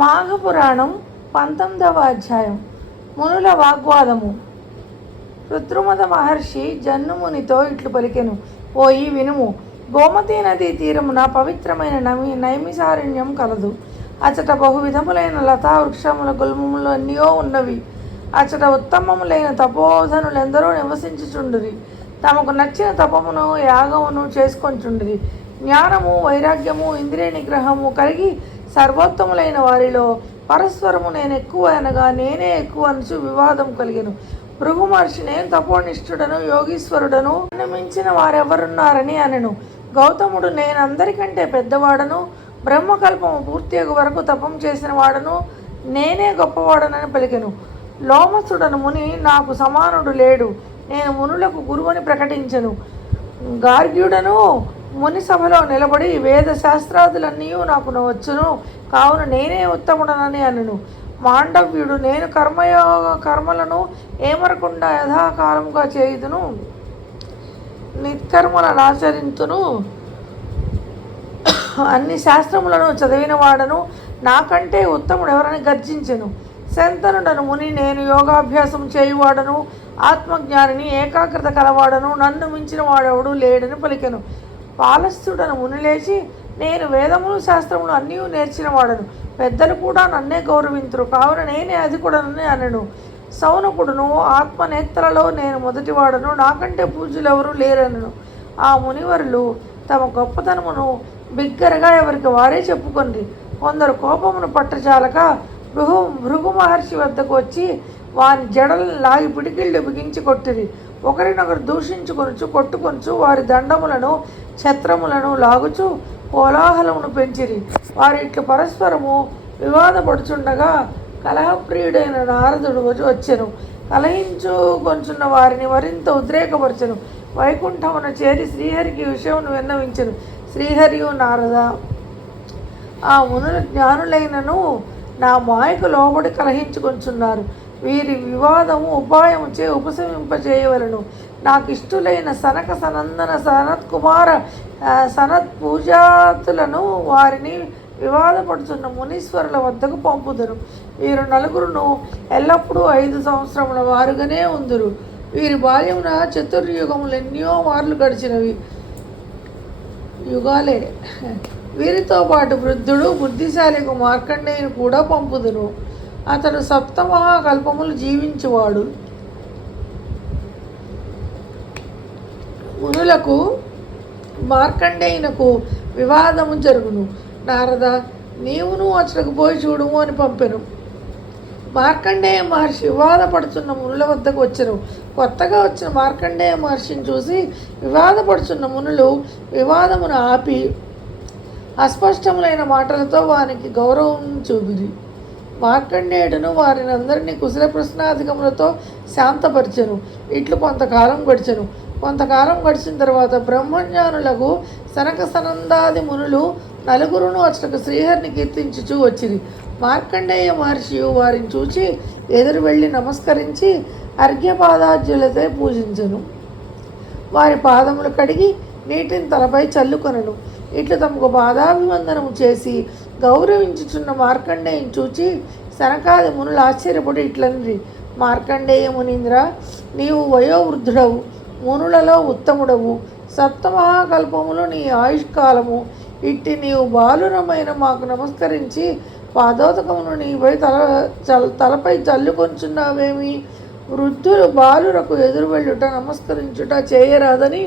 మాఘపురాణం 19వ అధ్యాయం. మునుల వాగ్వాదము. రుద్రుమద మహర్షి జన్నుమునితో ఇట్లు పలికెను. ఓయి వినుము. గోమతీ నదీ తీరమున పవిత్రమైన నైమిసారణ్యం కలదు. అచట బహువిధములైన లతా వృక్షముల గుల్మములు అన్నయో ఉన్నవి. అచట ఉత్తమములైన తపోధనులెందరో నివసించుచుండిరి. తమకు నచ్చిన తపమును యాగమును చేసుకొంచుండిరి. జ్ఞానము వైరాగ్యము ఇంద్రియ నిగ్రహము కలిగి సర్వోత్తములైన వారిలో పరస్పరము నేను ఎక్కువ అనగా నేనే ఎక్కువ అనుచు వివాదం కలిగెను. భృగు మహర్షి నేను తపోనిష్ఠుడను యోగీశ్వరుడను, నన్ను మించిన వారెవరున్నారని అనెను. గౌతముడు నేను అందరికంటే పెద్దవాడను, బ్రహ్మకల్పము పూర్తి వరకు తపం చేసిన వాడను, నేనే గొప్పవాడనని పలికెను. లోమసుడను ముని నాకు సమానుడు లేడు, నేను మునులకు గురువని ప్రకటించెను. గార్గ్యుడను ముని సభలో నిలబడి వేద శాస్త్రాదులన్నీ నాకు వచ్చును, కావున నేనే ఉత్తముడనని అనెను. మాండవ్యుడు నేను కర్మలను ఏమరకుండా యథాకాలంగా చేయుదును, నిత్కర్మలను ఆచరింతును, అన్ని శాస్త్రములను చదివిన వాడను, నాకంటే ఉత్తముడు ఎవరని గర్జించెను. శంతనుడను ముని నేను యోగాభ్యాసం చేయువాడను, ఆత్మజ్ఞానిని, ఏకాగ్రత కలవాడను, నన్ను మించిన వాడెవడు లేడని పలికెను. పాలస్తుడను ముని లేచి నేను వేదములు శాస్త్రములు అన్నీ నేర్చిన వాడను, పెద్దలు కూడా నన్నే గౌరవింతురు, కావున నేనే అధికుడనని అనెను. సౌనకుడును ఆత్మనేత్రలో నేను మొదటివాడను, నాకంటే పూజలెవరూ లేరనను. ఆ మునివరులు తమ గొప్పతనమును బిగ్గరగా ఎవరికి వారే చెప్పుకొంది. కొందరు కోపమును పట్టచాలక భృగు మహర్షి వద్దకు వచ్చి వారి జడలను లాగి పిడికిళ్ళు బిగించి కొట్టిరి. ఒకరినొకరు దూషించుకొనుచు కొట్టుకొనుచు వారి దండములను ఛత్రములను లాగుచు కోలాహలమును పెంచిరి. వారి ఇట్లు పరస్పరము వివాదపడుచుండగా కలహప్రియుడైన నారదుడు వచ్చెను. కలహించుకొంచున్న వారిని మరింత ఉద్రేకపరచెను. వైకుంఠమున చేరి శ్రీహరికి విషయమును విన్నవించెను. శ్రీహరియు నారద, ఆ మునులు జ్ఞానులైనను నా మాయకు లోబడి కలహించుకొంచున్నారు. వీరి వివాదము ఉపాయముచే ఉపశమింపజేయవలను. నాకు ఇష్టులైన సనక సనందన సనత్కుమార సనత్ పూజాతులను వారిని వివాదపడుతున్న మునీశ్వరుల వద్దకు పంపుదురు. వీరు నలుగురును ఎల్లప్పుడూ 5 సంవత్సరముల వారుగానే ఉందురు. వీరి బాల్యమున చతుర్యుగములు ఎన్నో మార్లు గడిచినవి, యుగాలే. వీరితో పాటు వృద్ధుడు బుద్ధిశాలికు మార్కండేయుని కూడా పంపుదురు. అతడు సప్తమహాకల్పములు జీవించువాడు. మునులకు మార్కండేయునకు వివాదము జరుగును. నారద, నీవును అచ్చటకు పోయి చూడుము అని పంపెను. మార్కండేయ మహర్షి వివాదపడుచున్న మునుల వద్దకు వచ్చెను. కొత్తగా వచ్చిన మార్కండేయ మహర్షిని చూసి వివాదపడుచున్న మునులు వివాదమును ఆపి అస్పష్టములైన మాటలతో వారికి గౌరవం చూపిరి. మార్కండేయుడును వారిని అందరినీ కుశల ప్రశ్నాధికములతో శాంతపరిచెను. ఇట్లు కొంతకాలం గడిచెను. కొంతకాలం గడిచిన తర్వాత బ్రహ్మజ్ఞానులకు సనక సనందాది మునులు నలుగురును అచ్చటకు శ్రీహరిని కీర్తించుచూ వచ్చిరి. మార్కండేయ మహర్షి వారిని చూచి ఎదురు వెళ్ళి నమస్కరించి అర్ఘ్యపాదాజ్యులతో పూజించెను. వారి పాదములు కడిగి నీటిని తలపై చల్లుకొనెను. ఇట్లు తమకు పాదాభివందనము చేసి గౌరవించుచున్న మార్కండేయుని చూచి సనకాది మునులు ఆశ్చర్యపడి ఇట్లనిరి. మార్కండేయ మునీంద్ర, నీవు వయోవృద్ధుడవు, మునులలో ఉత్తముడవు, సప్తమహాకల్పములు నీ ఆయుష్కాలము. ఇట్టి నీవు బాలురమైన మాకు నమస్కరించి పాదోదకమును నీపై తలపై చల్లుకొంచున్నావేమి? వృద్ధులు బాలురకు ఎదురు వెళ్ళుట నమస్కరించుట చేయరాదని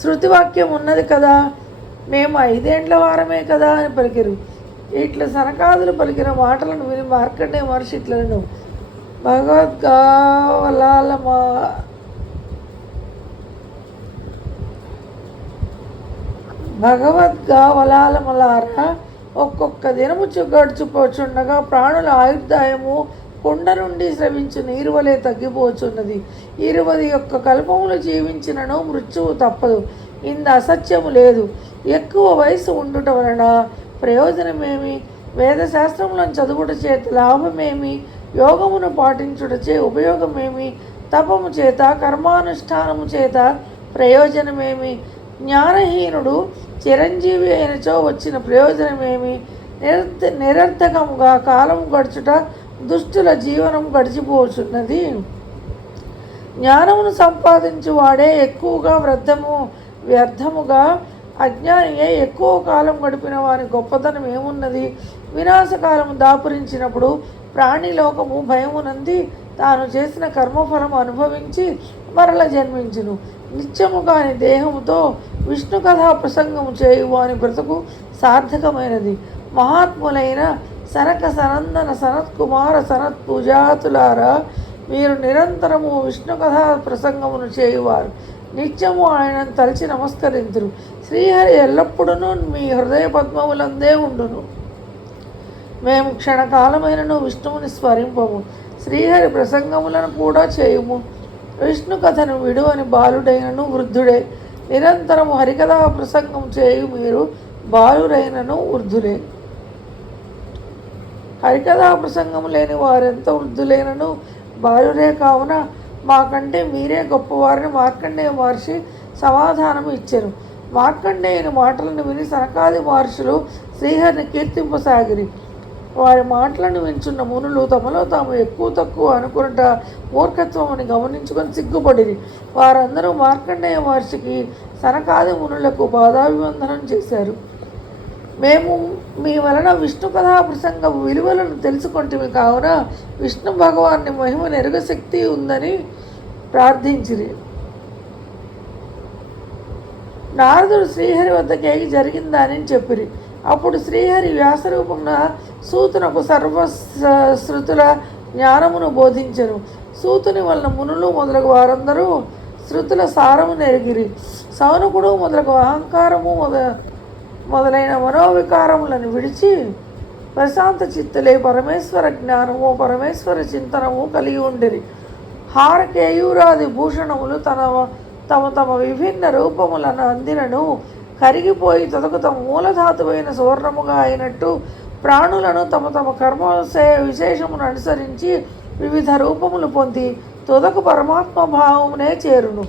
శృతివాక్యం ఉన్నది కదా, మేము 5 ఏండ్ల వారమే కదా అని పలికిరు. ఇట్లా సనకాదులు పలికిన మాటలను విని మార్కండేయ మహర్షి ఇట్లను భగవద్గావలాలమలారా, ఒక్కొక్క దినము గడుచుపోచుండగా ప్రాణుల ఆయుర్దాయము కొండ నుండి స్రవించు నీరు వలె తగ్గిపోచున్నది. 21 కల్పములు జీవించినను మృత్యువు తప్పదు. ఇంద అసత్యము లేదు. ఎక్కువ వయసు ఉండుట వలన ప్రయోజనమేమి? వేదశాస్త్రములను చదువుట చేత లాభమేమి? యోగమును పాటించుటచే ఉపయోగమేమి? తపము చేత కర్మానుష్ఠానము చేత ప్రయోజనమేమి? జ్ఞానహీనుడు చిరంజీవి అయినచో వచ్చిన ప్రయోజనమేమి? నిరర్థకముగా కాలము గడుచుట దుష్టుల జీవనం గడిచిపోచున్నది. జ్ఞానమును సంపాదించువాడే ఎక్కువగా వ్యర్థముగా అజ్ఞానియే ఎక్కువ కాలం గడిపిన వారి గొప్పతనం ఏమున్నది? వినాశకాలము దాపురించినప్పుడు ప్రాణిలోకము భయమునంది తాను చేసిన కర్మఫలము అనుభవించి మరల జన్మించును. నిత్యము కాని దేహముతో విష్ణు కథా ప్రసంగము చేయువాని బ్రతుకు సార్థకమైనది. మహాత్ములైన సనక సనందన సనత్కుమార సనత్పూజాతులారా, మీరు నిరంతరము విష్ణు కథా ప్రసంగమును చేయువారు నిత్యము ఆయనను తలిచి నమస్కరింతురు. శ్రీహరి ఎల్లప్పుడూ మీ హృదయ పద్మములందే ఉండును. మేము క్షణకాలమైనను విష్ణువుని స్మరింపము, శ్రీహరి ప్రసంగములను కూడా చేయుము. విష్ణు కథను విడువని బాలుడైనను వృద్ధుడే, నిరంతరము హరికథా ప్రసంగం చేయు మీరు బాలురైనను వృద్ధులే. హరికథా ప్రసంగము లేని వారెంత వృద్ధులైనను బాలురే. కావున మాకంటే మీరే గొప్పవారిని మార్కండేయ మహర్షి సమాధానం ఇచ్చారు. మార్కండేయుని మాటలను విని సనకాది మహర్షులు శ్రీహరిని కీర్తింపసాగిరి. వారి మాటలను వించున్న మునులు తమలో తాము ఎక్కువ తక్కువ అనుకున్నట మూర్ఖత్వముని గమనించుకొని సిగ్గుపడిరి. వారందరూ మార్కండేయ మహర్షికి సనకాది మునులకు పాదాభివందనం చేశారు. మేము మీ వలన విష్ణు కథా ప్రసంగ విలువలను తెలుసుకుంటే కావున విష్ణు భగవాన్ని మహిమ నెరుగ శక్తి ఉందని ప్రార్థించిరి. నారదుడు శ్రీహరి వద్దకేగి జరిగిందని చెప్పిరి. అప్పుడు శ్రీహరి వ్యాసరూపమున సూతునకు సర్వశ్రుతుల జ్ఞానమును బోధించెను. సూతుని వలన మునులు మొదలగు వారందరూ శృతుల సారము నెరిగిరి. సౌనకుడు మొదలగు అహంకారము మొదలైన మనోవికారములను విడిచి ప్రశాంత చిత్తులే పరమేశ్వర జ్ఞానము పరమేశ్వర చింతనము కలిగి ఉండిరి. హారకేయూరాది భూషణములు తమ తమ విభిన్న రూపములను అందినను కరిగిపోయి తొదకు తమ మూలధాతువైన సువర్ణముగా అయినట్టు ప్రాణులను తమ తమ కర్మ విశేషమును అనుసరించి వివిధ రూపములు పొంది తొదకు పరమాత్మ భావమునే చేరును.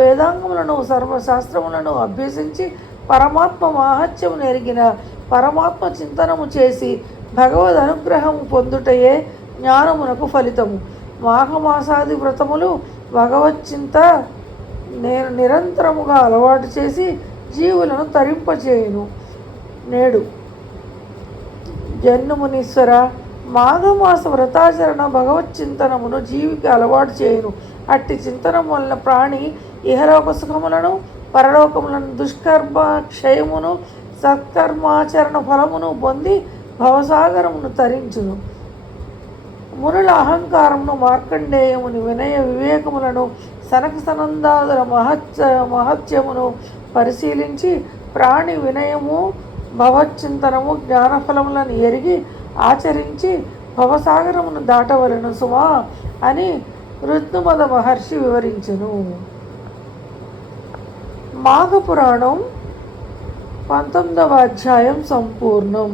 వేదాంగములను సర్వశాస్త్రములను అభ్యసించి పరమాత్మ మాహత్యము నెరిగిన పరమాత్మ చింతనము చేసి భగవద్ అనుగ్రహము పొందుటయే జ్ఞానమునకు ఫలితము. మాఘమాసాది వ్రతములు భగవచ్చింత నేను నిరంతరముగా అలవాటు చేసి జీవులను తరింపచేయును. నేడు జన్మునీశ్వర, మాఘమాస వ్రతాచరణ భగవచ్చింతనమును జీవికి అలవాటు చేయును. అట్టి చింతనం వలన ప్రాణి ఇహలోక సుఖములను పరలోకములను దుష్కర్మ క్షయమును సత్కర్మాచరణ ఫలమును పొంది భవసాగరమును తరించును. మునుల అహంకారమును మార్కండేయముని వినయ వివేకములను సనక సనందాదుల మహత్యమును పరిశీలించి ప్రాణి వినయము భవచ్చింతనము జ్ఞానఫలములను ఎరిగి ఆచరించి భవసాగరమును దాటవలను సుమా అని ఋతుమద మహర్షి వివరించెను. మాఘపురాణం 19వ అధ్యాయం సంపూర్ణం.